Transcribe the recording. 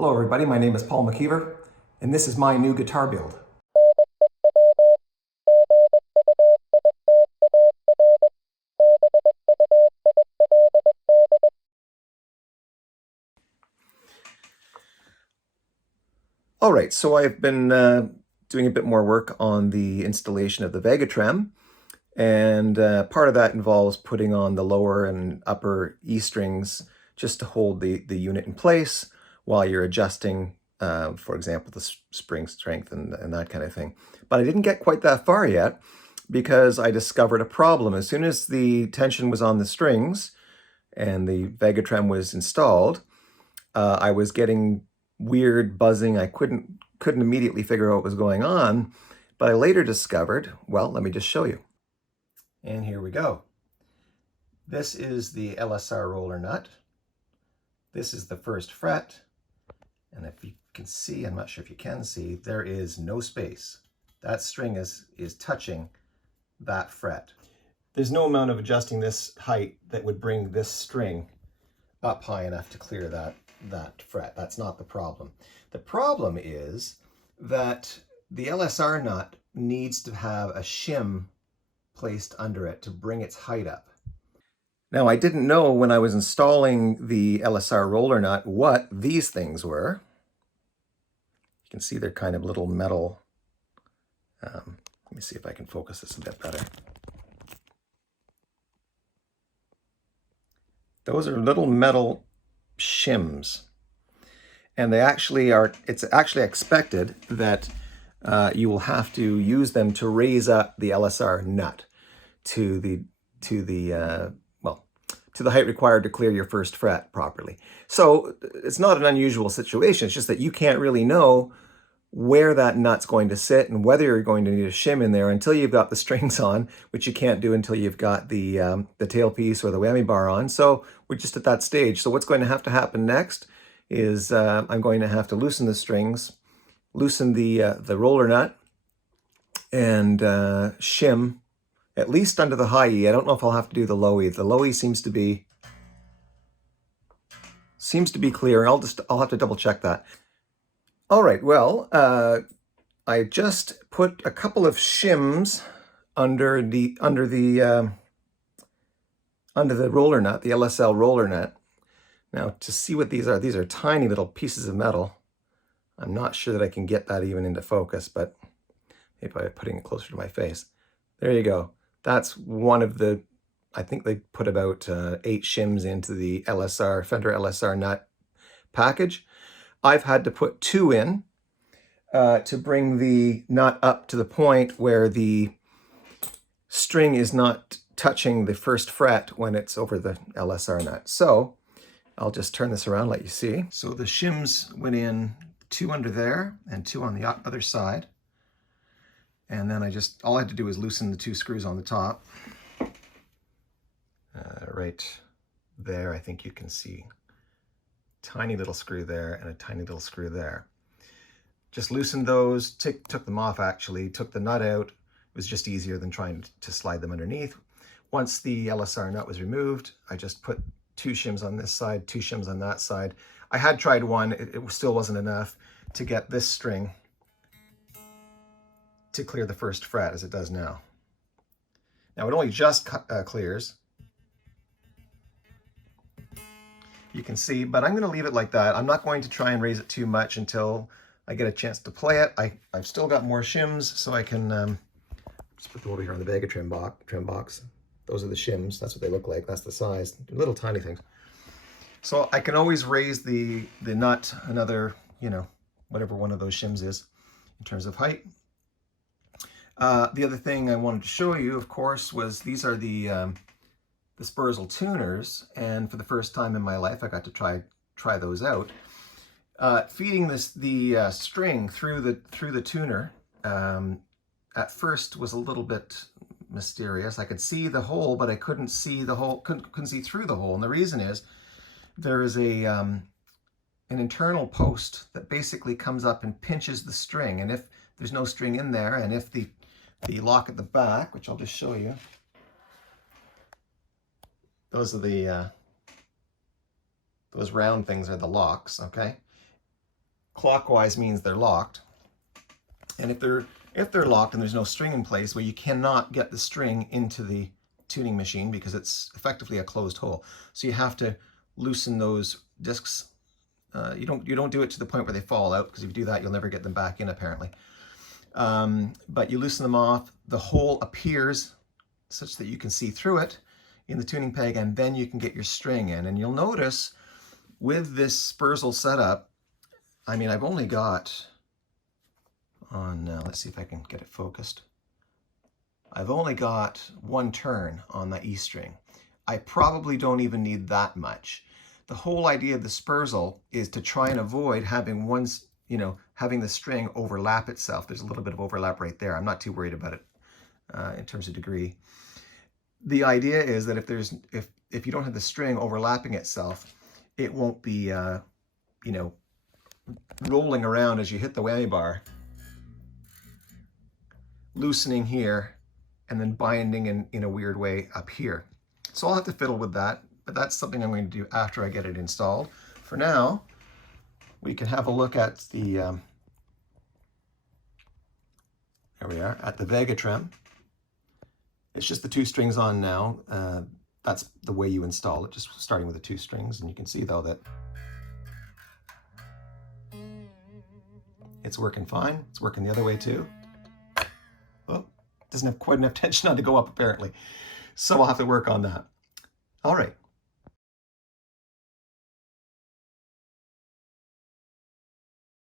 Hello everybody, my name is Paul McKeever, and this is my new guitar build. Alright, so I've been doing a bit more work on the installation of the Vegatrem, and part of that involves putting on the lower and upper E strings just to hold the unit in place while you're adjusting, for example, the spring strength and that kind of thing. But I didn't get quite that far yet because I discovered a problem. As soon as the tension was on the strings and the Vegatrem was installed, I was getting weird buzzing. I couldn't immediately figure out what was going on, but I later discovered, well, let me just show you. And here we go. This is the LSR Roller Nut. This is the first fret. And if you can see, I'm not sure if you can see, there is no space. That string is touching that fret. There's no amount of adjusting this height that would bring this string up high enough to clear that fret. That's not the problem. The problem is that the LSR nut needs to have a shim placed under it to bring its height up. Now, I didn't know when I was installing the LSR roller nut what these things were. You can see they're kind of little metal. Let me see if I can focus this a bit better. Those are little metal shims. And they actually are, it's actually expected that you will have to use them to raise up the LSR nut to the height required to clear your first fret properly. So it's not an unusual situation. It's just that you can't really know where that nut's going to sit and whether you're going to need a shim in there until you've got the strings on, which you can't do until you've got the tailpiece or the whammy bar on. So we're just at that stage. So what's going to happen next is I'm going to have to loosen the strings, loosen the roller nut, and shim at least under the high E. I don't know if I'll have to do the low E. The low E seems to be clear. I'll have to double check that. All right, well, I just put a couple of shims under the roller nut, the LSL roller nut. Now, to see what these are tiny little pieces of metal. I'm not sure that I can get that even into focus, but maybe by putting it closer to my face. There you go. That's one of the, I think they put about 8 shims into the Fender LSR nut package. I've had to put 2 in to bring the nut up to the point where the string is not touching the first fret when it's over the LSR nut. So I'll just turn this around, let you see. So the shims went in 2 under there and 2 on the other side. And then all I had to do was loosen the 2 screws on the top. Right there, I think you can see. Tiny little screw there and a tiny little screw there. Just loosened those, took them off actually, took the nut out. It was just easier than trying to slide them underneath. Once the LSR nut was removed, I just put 2 shims on this side, 2 shims on that side. I had tried one, it still wasn't enough to get this string to clear the first fret as it does now. Now it only just clears. You can see, but I'm going to leave it like that. I'm not going to try and raise it too much until I get a chance to play it. I've still got more shims, so I can just put them over here on the Vegatrem box. Those are the shims. That's what they look like. That's the size. They're little tiny things. So I can always raise the nut another, whatever one of those shims is in terms of height. The other thing I wanted to show you, of course, was these are the Spurzl tuners, and for the first time in my life, I got to try those out. Feeding the string through the tuner at first was a little bit mysterious. I could see the hole, but I couldn't see the hole. Couldn't see through the hole, and the reason is there is an internal post that basically comes up and pinches the string, and if there's no string in there, and if the lock at the back, which I'll just show you. Those are those round things are the locks, okay? clockwise means they're locked. And if they're locked and there's no string in place, well, you cannot get the string into the tuning machine because it's effectively a closed hole. So you have to loosen those discs. You don't do it to the point where they fall out, because if you do that, you'll never get them back in, apparently. But you loosen them off, the hole appears such that you can see through it in the tuning peg, and then you can get your string in. And you'll notice with this Spurzl setup, I mean, I've only got on, let's see if I can get it focused. I've only got one turn on the E string. I probably don't even need that much. The whole idea of the Spurzl is to try and avoid having having the string overlap itself. There's a little bit of overlap right there. I'm not too worried about it in terms of degree. The idea is that if you don't have the string overlapping itself, it won't be rolling around as you hit the whammy bar, loosening here and then binding in a weird way up here. So I'll have to fiddle with that, but that's something I'm going to do after I get it installed. For now, we can have a look at the, there we are, at the Vegatrem. It's just the 2 strings on now. That's the way you install it, just starting with the 2 strings. And you can see though that it's working fine. It's working the other way too. Oh, doesn't have quite enough tension on to go up apparently. So I'll have to work on that. All right,